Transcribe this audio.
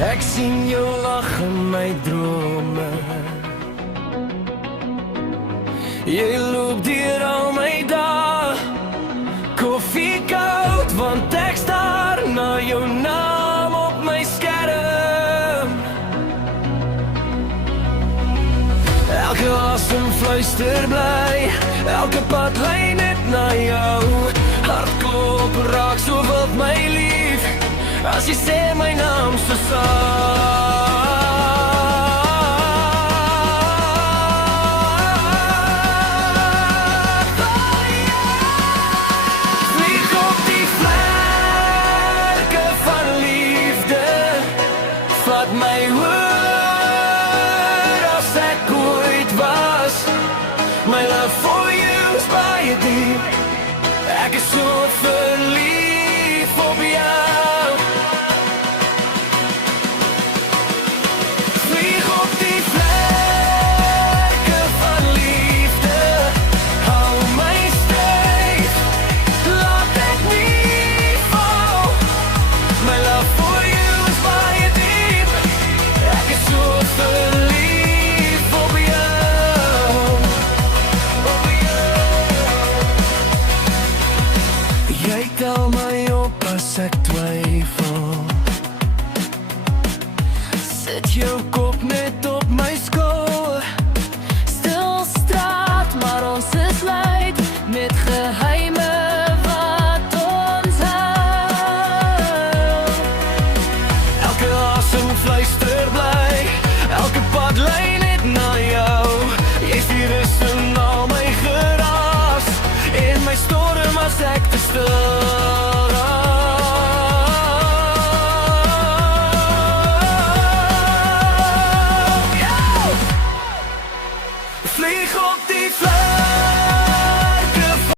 Ek sien jou lag in my drome. Jy loop deur al my dae. Koffie koud, want ek staar na jou naam op my skerm. Elke asem fluister bly, elke pad lei net na jou. Hartklop raak so wild my lief, as jy sê my naam so saam. Vlieg op die vlerke van liefde, vat my hoor as ek ooit was. My love for you is baie diep, ek is so verlief op jou. Vlieg op die vlerke van liefde, hou my styf, laat ek nie val. My love for you is baie diep, ek is so verlief op jou. Jy tel my op as ek twyfel, sit jou kop net op my skouer. Stil straat, maar ons is luid, met geheime wat ons hou. Elke asem fluister bly, elke pad lei net na jou. Jy is die rus in al my geraas, en my storm as ek te stil. Vlieg op die vlerke